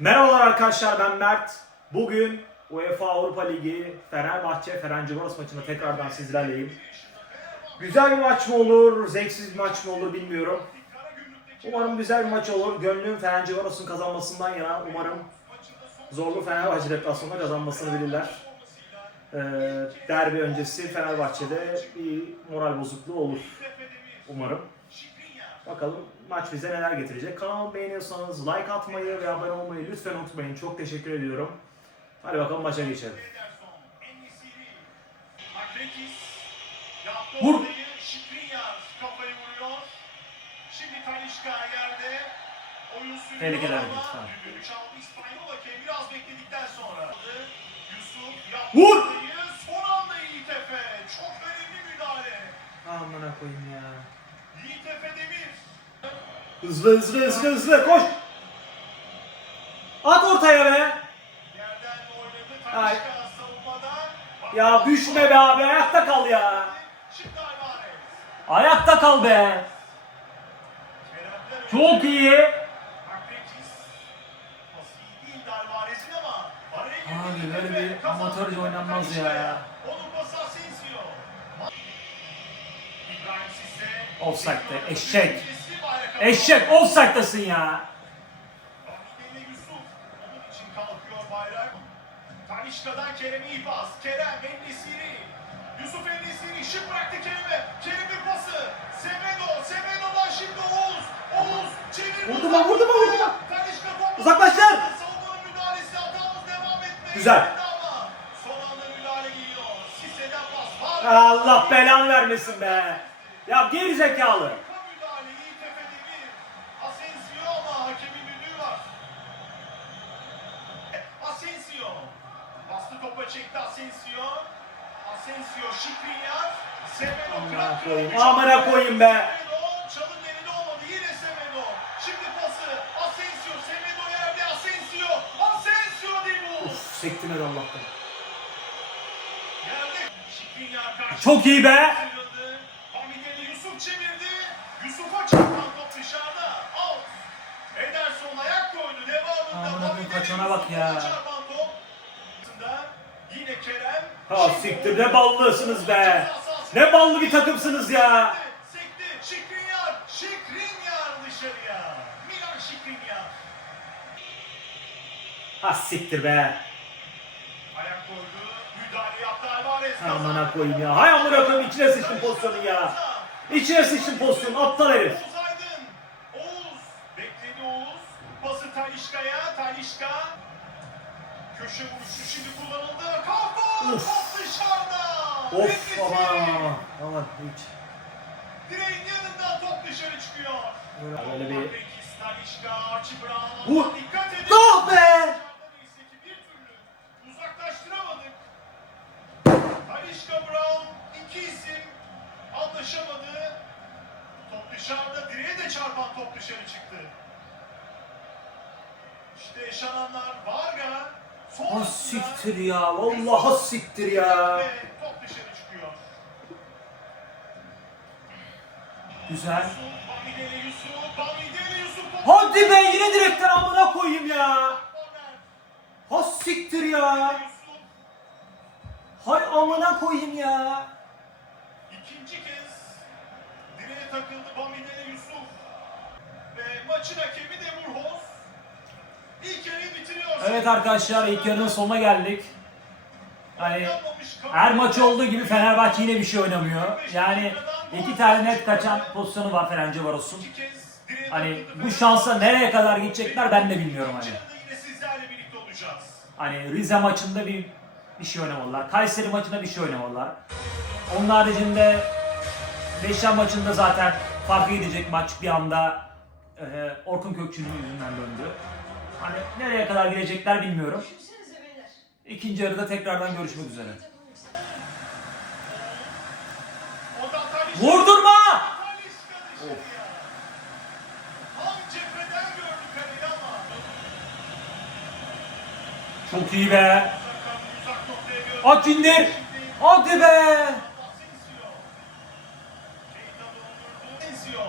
Merhabalar arkadaşlar ben Mert. Bugün UEFA Avrupa Ligi Fenerbahçe Ferencvaros maçında tekrardan sizlerleyim. Güzel bir maç mı olur, zevksiz bir maç mı olur bilmiyorum. Umarım güzel bir maç olur. Gönlüm Ferencvaros'un kazanmasından yana umarım zorlu Fenerbahçe deplasmanında kazanmasını bilirler. Ee, derbi öncesi Fenerbahçe'de bir moral bozukluğu olur umarım. Bakalım maç bize neler getirecek. Kanalı beğeniyorsanız like atmayı ve abone olmayı lütfen unutmayın. Çok teşekkür ediyorum. Hadi bakalım maça geçelim. Vur. Vur. Şimdi Talişka yerde. Oyun sürüyor ama lütfen. düdüğünü çaldı İspanyol hakem biraz bekledikten sonra. Yusuf Vur. yaptı. Son anda. Çok önemli müdahale. Amına koyayım ya. Yiğitefe Demir. Hızlı hızlı hızlı hızlı koş. At ortaya be. Ay. Ya düşme be abi ayakta kal ya. Ayakta kal be. Çok iyi. Abi böyle bir amatörce oynanmaz ya. Sisse. Offside'de, eşek. Eşek offside'dasın ya. Hamideli Yusuf. Onun için kalkıyor bayrak. Talişka'dan Kerem'e iyi pas. Kerem Endesiri. Yusuf Endesiri şık bıraktı Kerem'e. Kerem'in pası. Semedo. Semedo'dan şimdi Oğuz. Oğuz çevirdi. Vurdu mu, vurdu mu, vurdu mu? Talişka top. Uzaklaştır. Savunmanın müdahalesi hatamız devam etmeye. Güzel. geldi ama Son anda müdahale geliyor. Sisse'den pas. Var. Allah belanı vermesin be. Ya geri zekalı. Çekti Asensio. Asensio Şikrinyar. Semedo Amına koyayım, Üç amına koyayım be. Semedo çalın elinde olmadı. Yine Semedo. Şimdi pası. Asensio. Semedo yerde. Asensio. Asensio değil bu. Uf sektirmedi Allah'tan. Yerde. Şikrinyar karşı. Çok iyi be. Hamideli Yusuf çevirdi. Yusuf'a çarpan top dışarıda. Out. Ederson ayak koydu. Devamında Allah'ım, Hamideli kaçana bak ya. çarpan. Yine Kerem. Ha siktir ne ballısınız be. Ne ballı bir takımsınız ya. Sekti. Şikrinyar. Şikrinyar dışarıya. Milan Şikrinyar. Ha siktir be. Ayak koydu. Müdahale yaptı Alvarez. Amına koyayım ya. Hay amına koyayım içine sıçtım pozisyonu ya. İçine sıçtım pozisyonu aptal herif. Oğuz Aydın. Oğuz. Bekledi Oğuz. Pası Talişka'ya. Talişka. Köşe vuruşu şimdi kullanıldı. Kafa. Uf. Top dışarıda. Of Etkisi. aman. Aman hiç. Direğin yanından top dışarı çıkıyor. Böyle bir... Vur. Dikkat edin. Ah be! Uzaklaştıramadık. Talişka Brown iki isim anlaşamadı. Top dışarıda direğe de çarpan top dışarı çıktı. İşte yaşananlar Varga Ha siktir ya. Vallahi siktir ya. Güzel. Hadi be yine direkten amına koyayım ya. Ha siktir ya. Hay amına koyayım ya. ikinci kez direğe takıldı Bamidele Yusuf. Ve maçın hakemi de Evet arkadaşlar ilk yarının sonuna geldik. Kapı- her maç olduğu gibi Fenerbahçe yine bir şey oynamıyor. Yani iki tane net kaçan pozisyonu var kez direğe Hani bu şansa nereye kadar gidecekler ben de bilmiyorum hani. Hani Rize maçında bir bir şey oynamalılar. Kayseri maçında bir şey oynamalılar. Onun haricinde Beşiktaş maçında zaten farkı gidecek maç bir anda Orkun Kökçü'nün yüzünden döndü. Hani nereye kadar gidecekler bilmiyorum. İkinci yarıda tekrardan görüşmek üzere. Vurdurma! Çok iyi be. At indir. Hadi be. Asensio. Keita dondurdu. Asensio.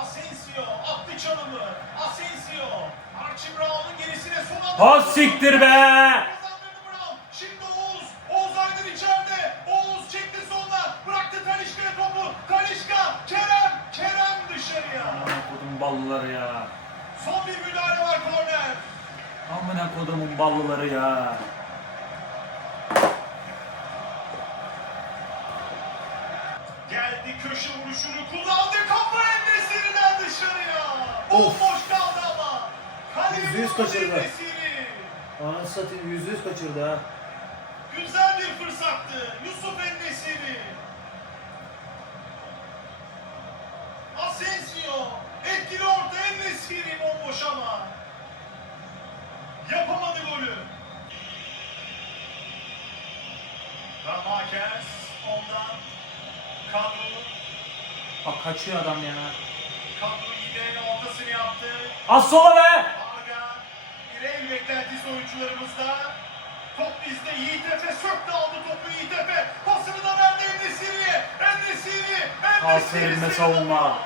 Asensio attı çalımı. Asensio. Archie Brown'un gerisine son anda. Ha siktir be! Şimdi Oğuz. Oğuz Aydın içeride. Oğuz çekti soldan. Bıraktı Talişka'ya topu. Talişka. Kerem. Kerem dışarıya. Amına kodumun ballıları ya. Son bir müdahale var korner. Amına kodumun ballıları ya. Geldi köşe vuruşunu kullandı. Kafa Endesiri'den dışarıya. Bomboş kaldı Yüzde yüz kaçırdı. Anasını satayım yüzde yüz kaçırdı ha. Güzel bir fırsattı. Yusuf Endesiri. Asensio. Etkili orta Endesiri bomboş ama. Yapamadı golü. Ramakers ondan. Kadro. Bak kaçıyor adam ya. Kadro yine ortasını yaptı. Az sola be! Bizde. Yiğit Efe söktü aldı topu Yiğit Efe. Pasını da verdi Endesiri'ye. Endesiri. Aferin be savunma.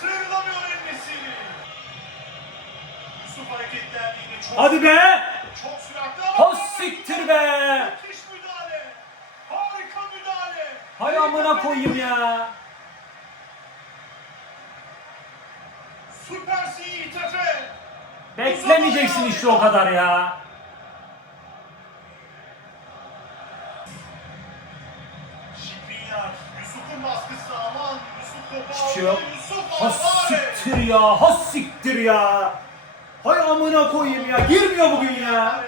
Sıyrılamıyor Endesiri. Yusuf hareketlendi yine çok. Hadi be! Çok süratli ama. Ha siktir be! Müthiş müdahale. Harika müdahale. Hay amına koyayım ya. Süpersin Yiğit Efe. Beklemeyeceksin işte o kadar ya. Şey aldı. yok. Yusuf Ha Alvarez. siktir ya, ha siktir ya. Hay amına koyayım ya. Girmiyor bugün ya.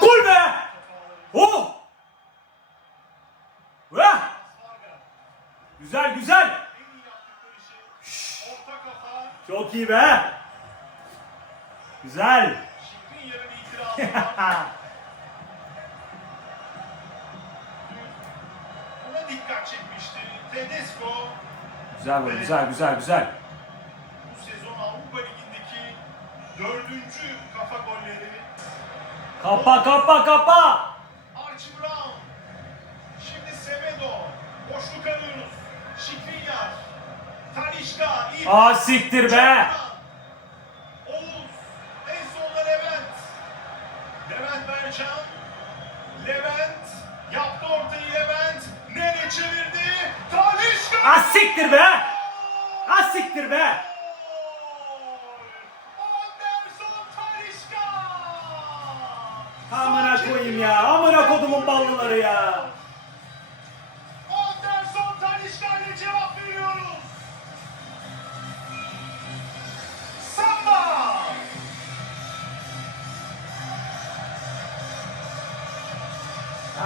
Gol be! Oh! Vah! Güzel güzel. Çok iyi be. Güzel. dikkat çekmişti. Tedesco güzel gol, güzel güzel güzel. bu sezon Avrupa Ligi'ndeki dördüncü kafa golleri. Kapa kapa kapa. Archie Brown. Şimdi Semedo. Boşluk arıyoruz. Şikrinyar. Talişka. Aa siktir be. Oğuz. En sonda Levent. Levent Bercan. Levent. Yaptı ortayı Levent. Nereye çevirdi? Talişka. Ah siktir be. Ah siktir be. Anderson. Amına koyayım ya. Amına kodumun ballıları ya.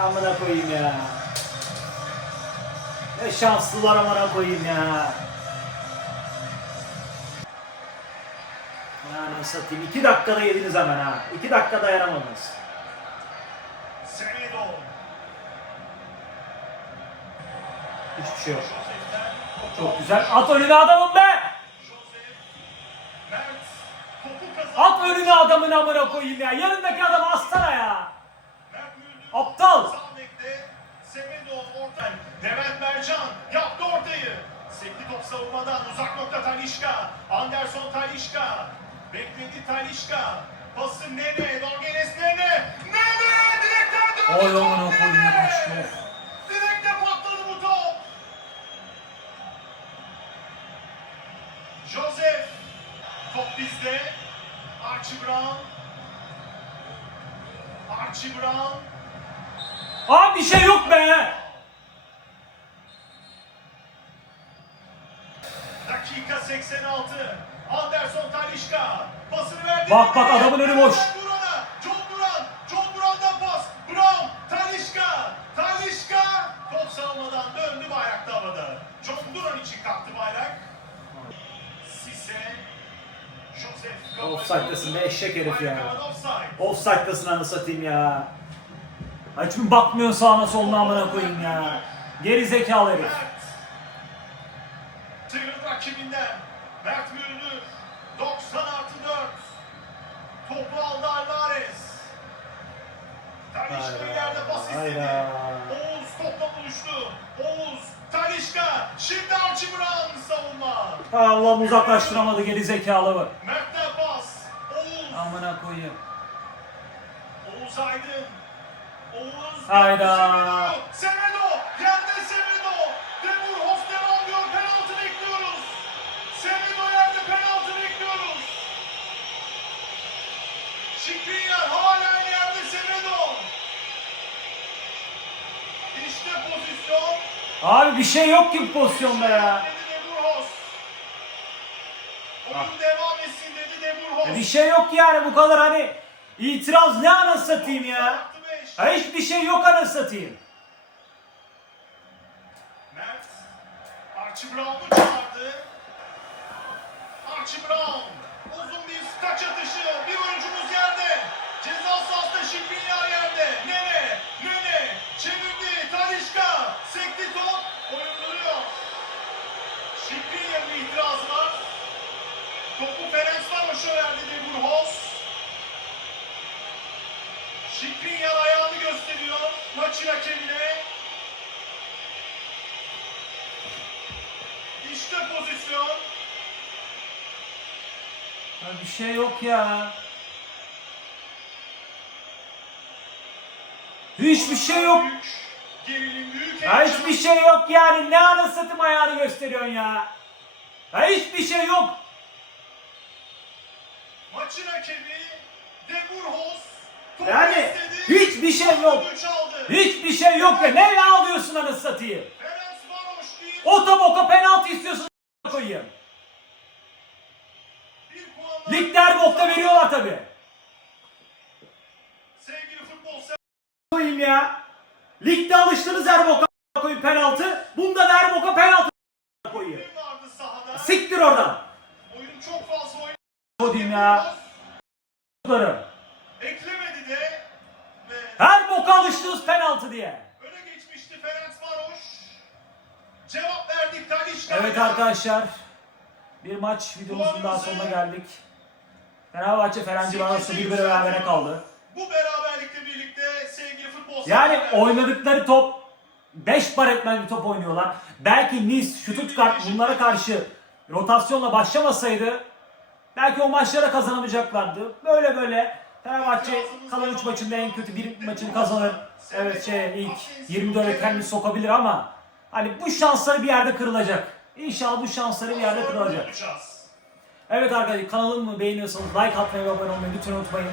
Amına koyayım ya. Ne şanslılar amına koyayım ya. Yani satayım. iki dakikada yediniz hemen ha. İki dakika dayanamadınız. Hiçbir şey yok. Çok güzel. At önüne adamım be. At önüne adamın amına koyayım ya. Yanındaki adamı astana ya. Aptal. Sağ bekte. Semedo orta. Levent Mercan yaptı ortayı. Sekti top savunmadan uzak nokta Talişka. Anderson Talişka. Bekledi Talişka. Pası Nene. Dorgenes Nene. Nene! Direkten döndü. Oy amına koyayım kaçtı of. Direkte patladı bu top. Joseph. Top bizde. Archie Brown. Archie Brown. Abi bir şey yok be. Dakika 86. Anderson Talişka. Pasını verdi. Bak, bak, adamın önü boş. Duran'a. John Duran. John Duran'dan pas. Brown. Talişka. Talişka. Top savunmadan döndü bayrakta havada. John Duran için kalktı bayrak. Sisse. Joseph. Offside'dasın be, eşek herif ya. Bayrak. Offside'dasın anı satayım ya. Hiç mi bakmıyorsun sağına soluna amına koyayım ya. Geri zekalı herif. Mert Müldür. 90 artı 4. Topu aldı Alvarez. Talişka ileride pas istedi. Oğuz topla buluştu. Oğuz. Talişka. Şimdi Archie Brown. Allah'ım uzaklaştıramadı geri zekalı. Mert'ten pas. Oğuz. Amına koyayım. Oğuz Aydın. Oğuz. Hayda. Semedo. Semedo. Yerde Semedo. Abi bir şey yok ki bu pozisyonda ya. Ya Bir şey yok yani bu kadar hani itiraz ne anasını satayım ya. Ya hiçbir şey yok anasını satayım. Mert. Archie Brown'u çağırdı. Archie Brown. Uzun bir taç atışı. Bir oyuncumuz yerde. Ceza hakemine. İşte pozisyon. Ya bir şey yok ya. Hiçbir şey yok. Gerilim, büyük Ya hiçbir şey yok yani. Ne anasını satayım ayağını gösteriyorsun ya. Ya hiçbir şey yok. Maçın hakemi Deburhos. Yani hiçbir şey yok. Hiçbir şey yok ya. Ne alıyorsun anasını satayım? Ferencvaros bir, O taboka penaltı istiyorsun koyayım. bir puanla... Lig derbokta veriyorlar tabi. Koyayım ya. Ligde alıştınız Erboka koyayım penaltı. Bunda da Erboka penaltı koyayım. Siktir oradan. Oyun çok fazla oyun. Koyayım ya. Deburhos Eklemedi de ve Her boka alıştınız penaltı diye. öne geçmişti Ferencvaros. Cevap verdik Talişka. Evet arkadaşlar. Bir maç videomuzun daha sonuna geldik. Fenerbahçe Ferencvaros'la bir bir berabere kaldı. Bu beraberlikle birlikte sevgili futbol Yani oynadıkları top 5 par etmez bir top oynuyorlar. Belki Nice, Stuttgart bunlara karşı rotasyonla başlamasaydı belki o maçlara kazanamayacaklardı. Böyle böyle Fenerbahçe kalan 3 maçında en kötü bir maçını kazanır. Evet şey ilk 24'e kendini sokabilir ama hani bu şansları bir yerde kırılacak. İnşallah bu şansları bir yerde kırılacak. Evet arkadaşlar kanalımı beğeniyorsanız like atmayı ve abone olmayı lütfen unutmayın.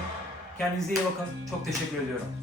Kendinize iyi bakın. Çok teşekkür ediyorum.